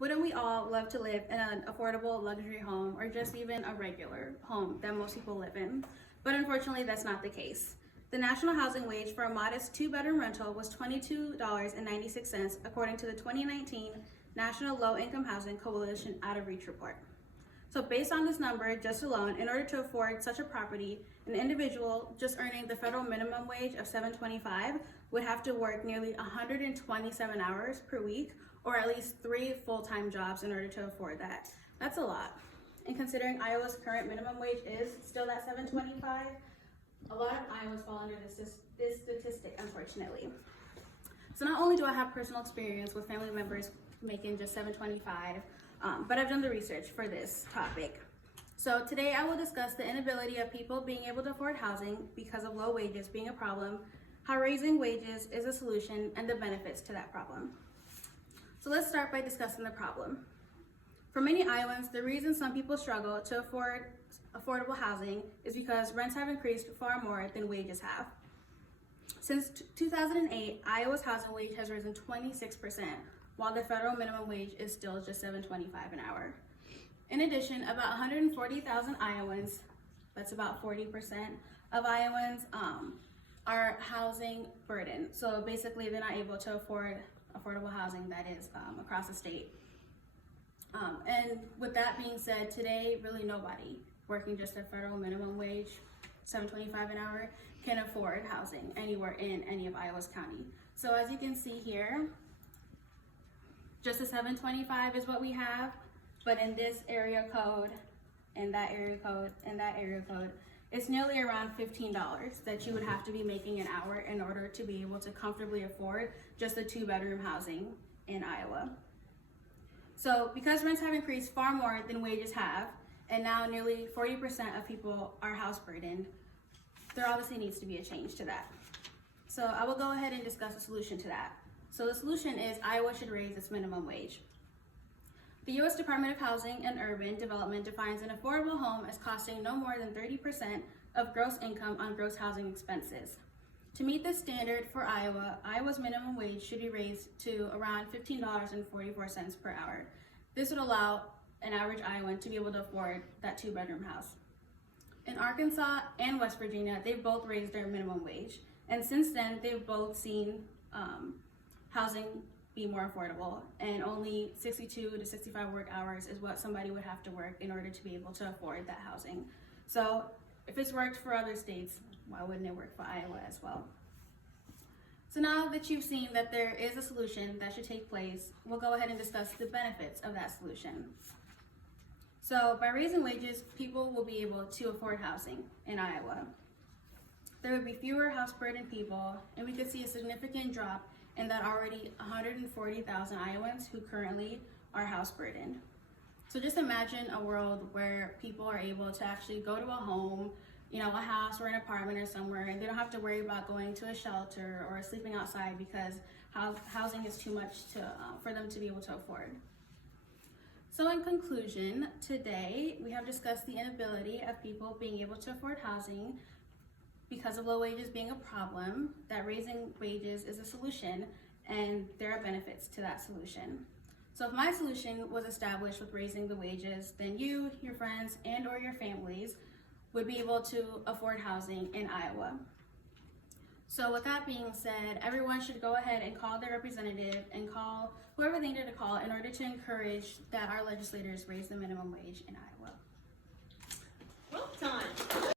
Wouldn't we all love to live in an affordable luxury home or just even a regular home that most people live in? But unfortunately, that's not the case. The national housing wage for a modest two-bedroom rental was $22.96, according to the 2019 National Low-Income Housing Coalition Out of Reach report. So based on this number just alone, in order to afford such a property, an individual just earning the federal minimum wage of $7.25 would have to work nearly 127 hours per week, or at least 3 full-time jobs in order to afford that. That's a lot. And considering Iowa's current minimum wage is still at $7.25, a lot of Iowans fall under this statistic, unfortunately. So not only do I have personal experience with family members making just $7.25, but I've done the research for this topic. So today I will discuss the inability of people being able to afford housing because of low wages being a problem, how raising wages is a solution, and the benefits to that problem. So let's start by discussing the problem. For many Iowans, the reason some people struggle to afford affordable housing is because rents have increased far more than wages have. Since 2008, Iowa's housing wage has risen 26%, while the federal minimum wage is still just $7.25 an hour. In addition, about 140,000 Iowans, that's about 40% of Iowans, are housing burdened. So basically, they're not able to afford affordable housing that is across the state. And with that being said, today, really nobody working just a federal minimum wage, $7.25 an hour, can afford housing anywhere in any of Iowa's county. So as you can see here, just a $7.25 is what we have, but in this area code, and that area code, and that area code, it's nearly around $15 that you would have to be making an hour in order to be able to comfortably afford just a two-bedroom housing in Iowa. So because rents have increased far more than wages have, and now nearly 40% of people are house burdened, there obviously needs to be a change to that. So I will go ahead and discuss a solution to that. So the solution is Iowa should raise its minimum wage. The U.S. Department of Housing and Urban Development defines an affordable home as costing no more than 30% of gross income on gross housing expenses. To meet this standard for Iowa, Iowa's minimum wage should be raised to around $15.44 per hour. This would allow an average Iowan to be able to afford that two-bedroom house. In Arkansas and West Virginia, they've both raised their minimum wage, and since then, they've both seen housing be more affordable, and only 62 to 65 work hours is what somebody would have to work in order to be able to afford that housing. So if it's worked for other states, why wouldn't it work for Iowa as well? So now that you've seen that there is a solution that should take place, we'll go ahead and discuss the benefits of that solution. So by raising wages, people will be able to afford housing in Iowa. There would be fewer house burdened people, and we could see a significant drop in that already 140,000 Iowans who currently are house burdened. So just imagine a world where people are able to actually go to a home, a house or an apartment or somewhere, and they don't have to worry about going to a shelter or sleeping outside because housing is too much for them to be able to afford. So in conclusion, today we have discussed the inability of people being able to afford housing because of low wages being a problem, that raising wages is a solution, and there are benefits to that solution. So if my solution was established with raising the wages, then you, your friends, and or your families would be able to afford housing in Iowa. So with that being said, everyone should go ahead and call their representative and call whoever they need to call in order to encourage that our legislators raise the minimum wage in Iowa.